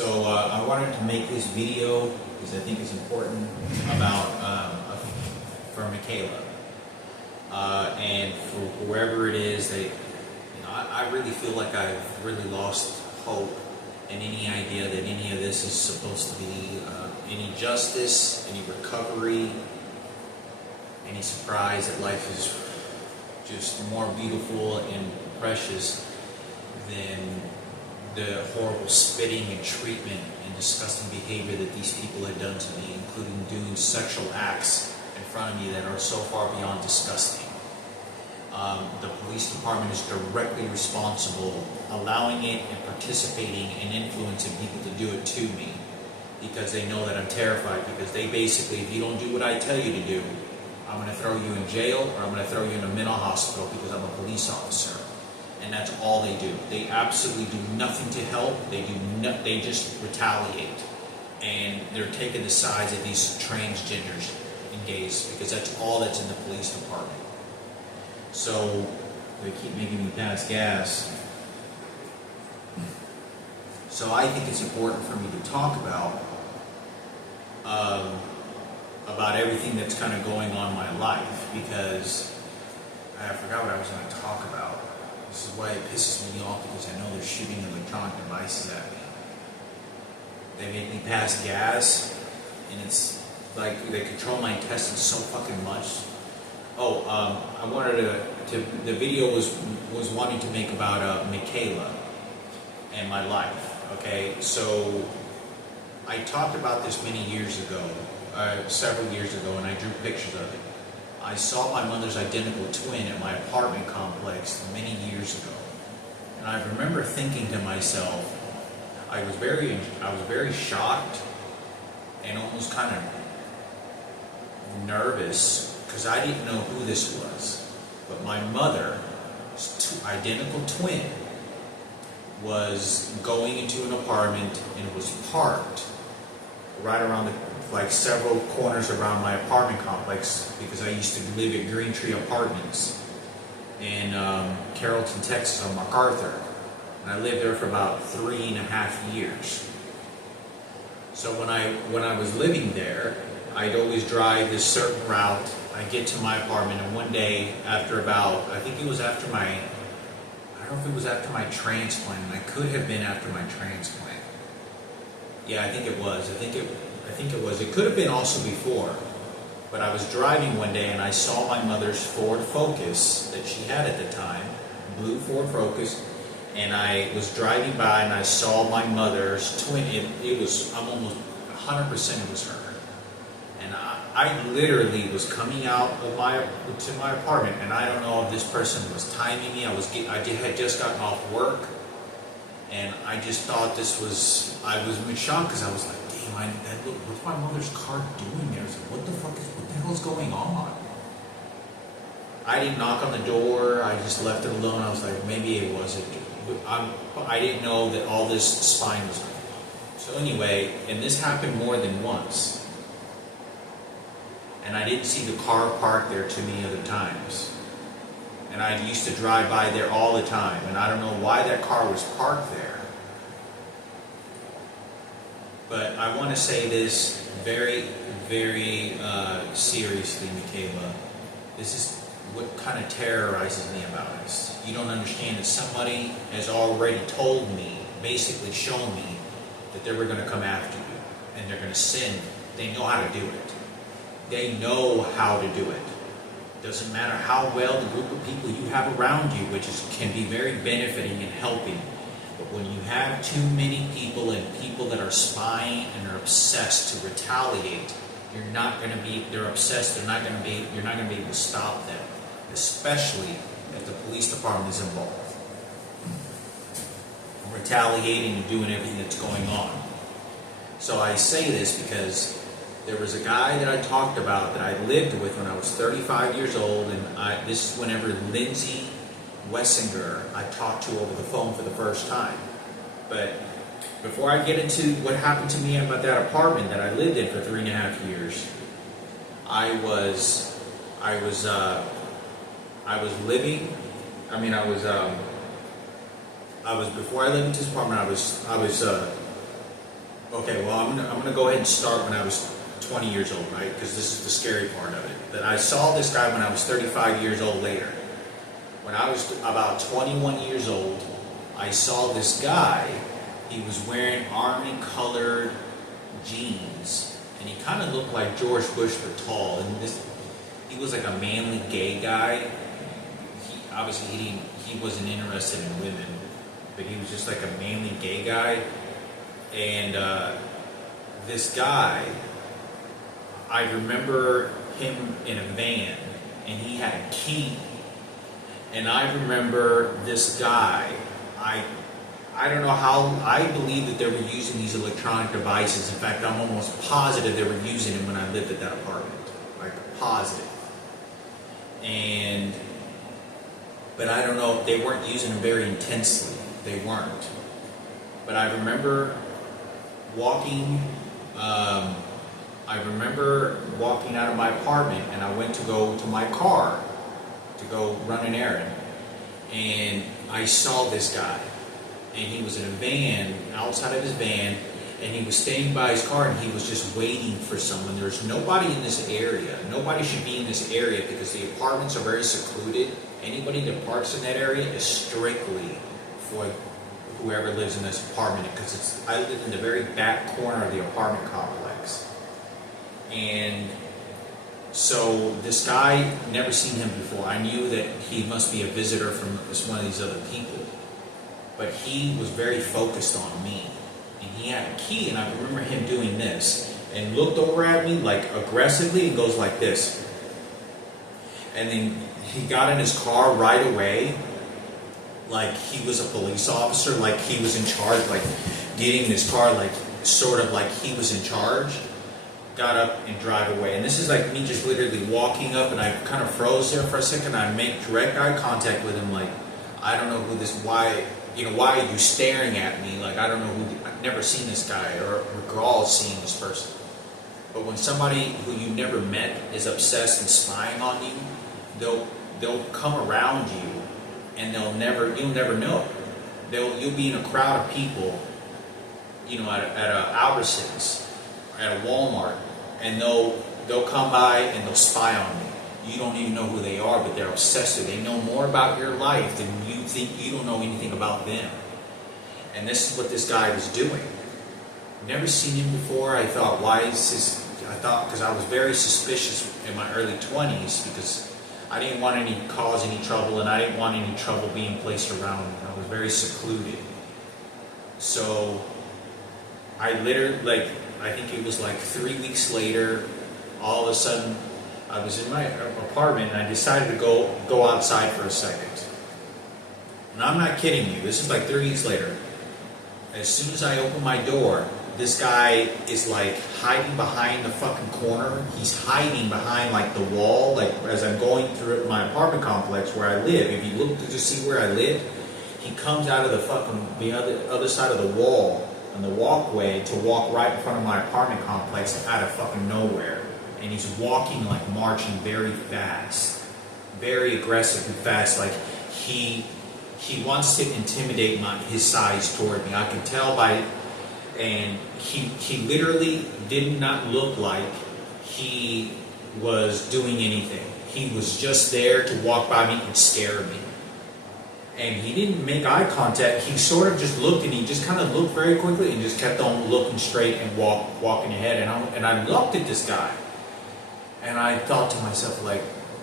I wanted to make this video because I think it's important about for Michaela and for whoever it is that I really feel like I've really lost hope and any idea that any of this is supposed to be any justice, any recovery, any surprise that life is just more beautiful and precious than the horrible spitting and treatment and disgusting behavior that these people have done to me, including doing sexual acts in front of me that are so far beyond disgusting. The police department is directly responsible, allowing it and participating and influencing people to do it to me because they know that I'm terrified, because they basically, if you don't do what I tell you to do, I'm going to throw you in jail or I'm going to throw you in a mental hospital because I'm a police officer. And that's all they do. They absolutely do nothing to help. They just retaliate. And they're taking the sides of these transgenders and gays because that's all that's in the police department. So they keep making me pass gas. So I think it's important for me to talk about everything that's kind of going on in my life, because I forgot what I was going to talk about. This is why it pisses me off, because I know they're shooting electronic devices at me. They make me pass gas, and it's like they control my intestines so fucking much. Oh, I wanted the video was wanting to make about Michaela and my life. Okay, so I talked about this many years ago, several years ago, and I drew pictures of it. I saw my mother's identical twin at my apartment complex many years ago, and I remember thinking to myself, I was very shocked and almost kind of nervous because I didn't know who this was. But my mother's identical twin was going into an apartment and it was parked right around several corners around my apartment complex, because I used to live at Green Tree Apartments in Carrollton, Texas on MacArthur. And I lived there for about 3.5 years. So when I was living there, I'd always drive this certain route. I get to my apartment, and one day after about, I don't know if it was after my transplant, and I could have been after my transplant. Yeah, I think it was. I think it was. It could have been also before. But I was driving one day and I saw my mother's Ford Focus that she had at the time, blue Ford Focus, and I was driving by and I saw my mother's twin. I'm almost 100% it was her. And I literally was coming out of to my apartment, and I don't know if this person was timing me. I had just gotten off work, and I just thought I was in shock because I was like, what's my mother's car doing there? I was like, what the hell is going on? I didn't knock on the door. I just left it alone. I was like, maybe it wasn't. I didn't know that all this spine was going on. So anyway, and this happened more than once. And I didn't see the car parked there too many other times. And I used to drive by there all the time. And I don't know why that car was parked there. But I want to say this very, very seriously, Michaela. This is what kind of terrorizes me about this. You don't understand that somebody has already told me, basically shown me, that they were going to come after you. And they're going to send. They know how to do it. They know how to do it. Doesn't matter how well the group of people you have around you, which can be very benefiting and helping. But when you have too many people and people that are spying and are obsessed to retaliate, you're not going to be. They're obsessed. You're not going to be able to stop them, especially if the police department is involved, retaliating and doing everything that's going on. So I say this because there was a guy that I talked about that I lived with when I was 35 years old, and this is whenever Lindsay Wessinger I talked to over the phone for the first time. But before I get into what happened to me about that apartment that I lived in for 3.5 years, I was before I lived in this apartment, Okay, well, I'm gonna go ahead and start when I was 20 years old, right? Because this is the scary part of it. That I saw this guy when I was 35 years old later. When I was about 21 years old, I saw this guy. He was wearing army-colored jeans, and he kind of looked like George Bush but tall. And he was like a manly gay guy. He wasn't interested in women, but he was just like a manly gay guy. And this guy, I remember him in a van, and he had a key. And I remember this guy, I don't know how, I believe that they were using these electronic devices. In fact, I'm almost positive they were using them when I lived at that apartment. Like, positive. But I don't know, they weren't using them very intensely. They weren't. But I remember walking out of my apartment, and I went to go to my car to go run an errand, and I saw this guy, and he was in a van, outside of his van, and he was staying by his car, and he was just waiting for someone. There's nobody in this area. Nobody should be in this area because the apartments are very secluded. Anybody that parks in that area is strictly for whoever lives in this apartment, because I live in the very back corner of the apartment complex. And so this guy, never seen him before. I knew that he must be a visitor from one of these other people. But he was very focused on me. And he had a key, and I remember him doing this. And looked over at me like aggressively and goes like this. And then he got in his car right away, like he was a police officer, like he was in charge, like getting in his car, like sort of like he was in charge. Got up and drive away. And this is like me just literally walking up, and I kind of froze there for a second. I make direct eye contact with him, like, I don't know who this, why are you staring at me? Like, I don't know I've never seen this guy or recall seeing this person. But when somebody who you never met is obsessed and spying on you, they'll come around you, and you'll never know. You'll be in a crowd of people, at a Albertsons, at a Walmart, and they'll come by and they'll spy on you. You don't even know who they are, but they're obsessed with you. They know more about your life than you think. You don't know anything about them. And this is what this guy was doing. Never seen him before. I thought, because I was very suspicious in my early 20s, because I didn't want cause any trouble, and I didn't want any trouble being placed around me. I was very secluded. So I literally, I think it was like 3 weeks later, all of a sudden, I was in my apartment, and I decided to go outside for a second. And I'm not kidding you, this is like 3 weeks later. As soon as I open my door, this guy is like hiding behind the fucking corner. He's hiding behind like the wall, like as I'm going through my apartment complex where I live. If you look to just see where I live, he comes out of the other side of the wall on the walkway to walk right in front of my apartment complex out of fucking nowhere. And he's walking, like marching very fast, very aggressive and fast, like he wants to intimidate his size toward me. I can tell by it. And he literally did not look like he was doing anything. He was just there to walk by me and stare at me. And he didn't make eye contact. He sort of just looked, and he just kind of looked very quickly and just kept on looking straight and walking ahead. And I looked at this guy, and I thought to myself, like,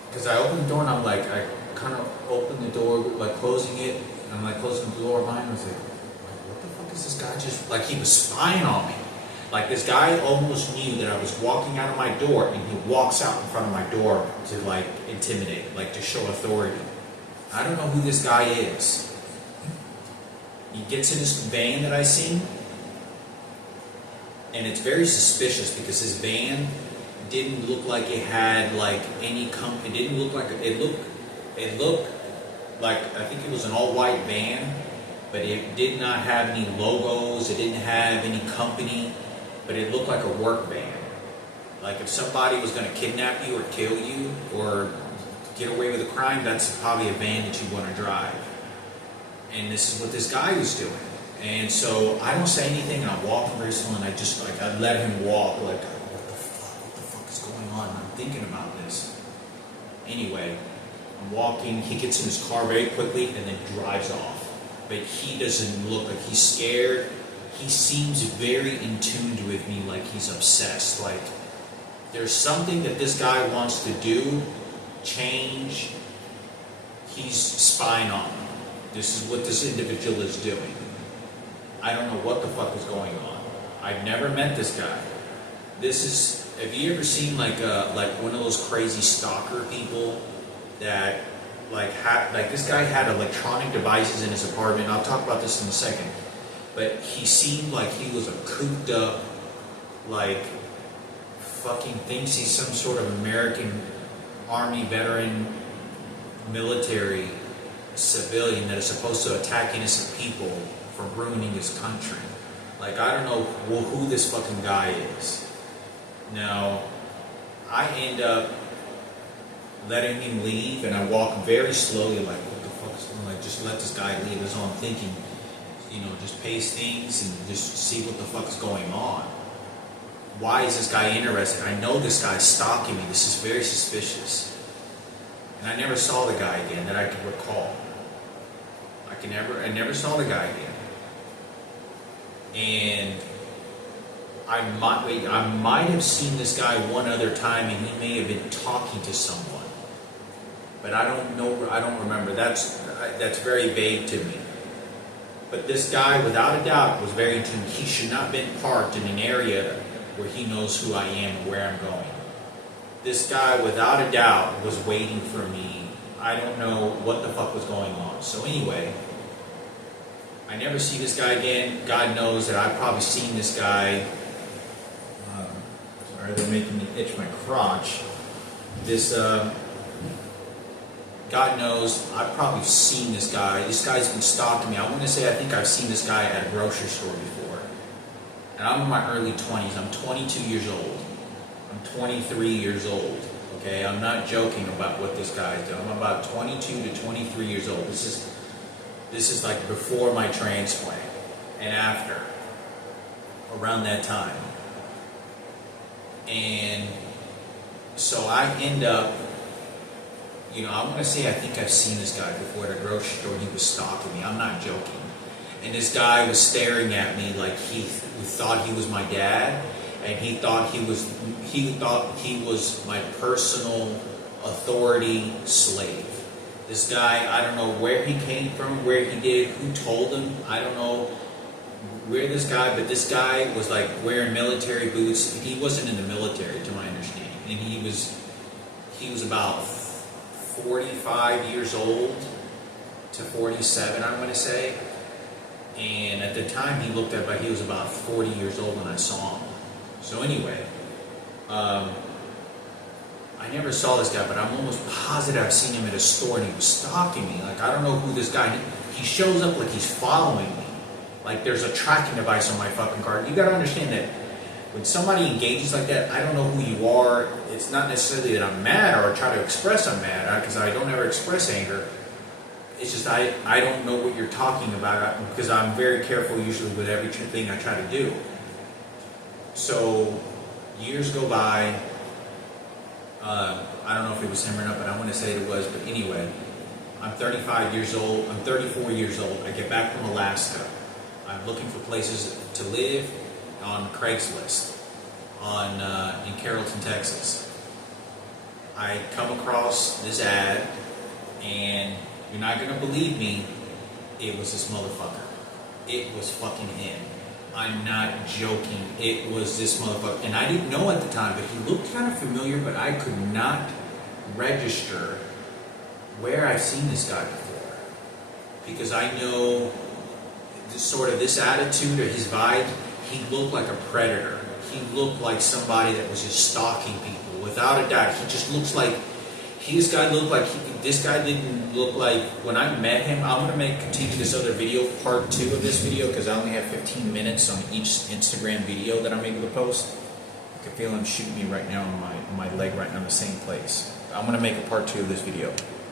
because I opened the door, and I'm like, I kind of opened the door, like closing it, and I'm like closing the door behind me. I was like, what the fuck is this guy just, like he was spying on me. Like this guy almost knew that I was walking out of my door, and he walks out in front of my door to like intimidate, like to show authority. I don't know who this guy is. He gets in this van that I seen, and it's very suspicious because his van didn't look like it had like any it didn't look like it looked like, I think it was an all-white van, but it did not have any logos. It didn't have any company, but it looked like a work van. Like if somebody was going to kidnap you or kill you or get away with a crime, that's probably a van that you want to drive. And this is what this guy was doing. And so I don't say anything, and I'm walking very slow, and I just like I let him walk. Like, what the fuck is going on? I'm thinking about this. Anyway, I'm walking. He gets in his car very quickly and then drives off. But he doesn't look like he's scared. He seems very in tune with me, like he's obsessed. Like there's something that this guy wants to do, change. He's spying on me. This is what this individual is doing. I don't know what the fuck is going on. I've never met this guy. This is, have you ever seen like one of those crazy stalker people that like this guy had electronic devices in his apartment. I'll talk about this in a second. But he seemed like he was a cooped up, like fucking thinks he's some sort of American Army veteran, military civilian that is supposed to attack innocent people for ruining his country. Like, I don't know who this fucking guy is. Now, I end up letting him leave, and I walk very slowly, like, what the fuck is going on? Like, just let this guy leave. That's all I'm thinking. You know, just pace things and just see what the fuck is going on. Why is this guy interested? I know this guy's stalking me. This is very suspicious. And I never saw the guy again that I can recall. I never saw the guy again. And I might have seen this guy one other time, and he may have been talking to someone, but I don't know. I don't remember. That's very vague to me. But this guy, without a doubt, was very in tune. He should not have been parked in an area where he knows who I am and where I'm going. This guy, without a doubt, was waiting for me. I don't know what the fuck was going on. So anyway, I never see this guy again. God knows that I've probably seen this guy. Sorry, they're making me itch my crotch. God knows I've probably seen this guy. This guy's been stalking me. I want to say I think I've seen this guy at a grocery store before. And I'm in my early 20s. I'm 22 years old. I'm 23 years old. Okay, I'm not joking about what this guy's doing. I'm about 22 to 23 years old. This is like before my transplant and after, around that time. And so I end up, you know, I'm going to say I think I've seen this guy before at a grocery store. He was stalking me. I'm not joking. And this guy was staring at me like he thought he was my dad, and he thought he was my personal authority slave. This guy, I don't know where he came from, where he did, who told him. I don't know where this guy, but this guy was like wearing military boots. He wasn't in the military, to my understanding, and he was about 45 years old to 47, I'm going to say. And at the time he looked like he was about 40 years old when I saw him. So anyway, I never saw this guy, but I'm almost positive I've seen him at a store and he was stalking me. Like, I don't know who this guy is. He shows up like he's following me. Like there's a tracking device on my fucking car. You gotta understand that when somebody engages like that, I don't know who you are. It's not necessarily that I'm mad or try to express I'm mad, because I don't ever express anger. It's just I don't know what you're talking about, because I'm very careful usually with everything I try to do. So years go by. I don't know if it was him or not, but I want to say it was. But anyway, I'm 35 years old. I'm 34 years old. I get back from Alaska. I'm looking for places to live on Craigslist in Carrollton, Texas. I come across this ad, and you're not going to believe me, it was this motherfucker. It was fucking him. I'm not joking. It was this motherfucker. And I didn't know at the time, but he looked kind of familiar, but I could not register where I've seen this guy before. Because I know this attitude or his vibe, he looked like a predator. He looked like somebody that was just stalking people. Without a doubt, he just looks like, this guy didn't look like, when I met him, I'm going to continue this other video, part 2 of this video, because I only have 15 minutes on each Instagram video that I'm able to post. I can feel him shooting me right now on my leg right now in the same place. I'm going to make a part 2 of this video.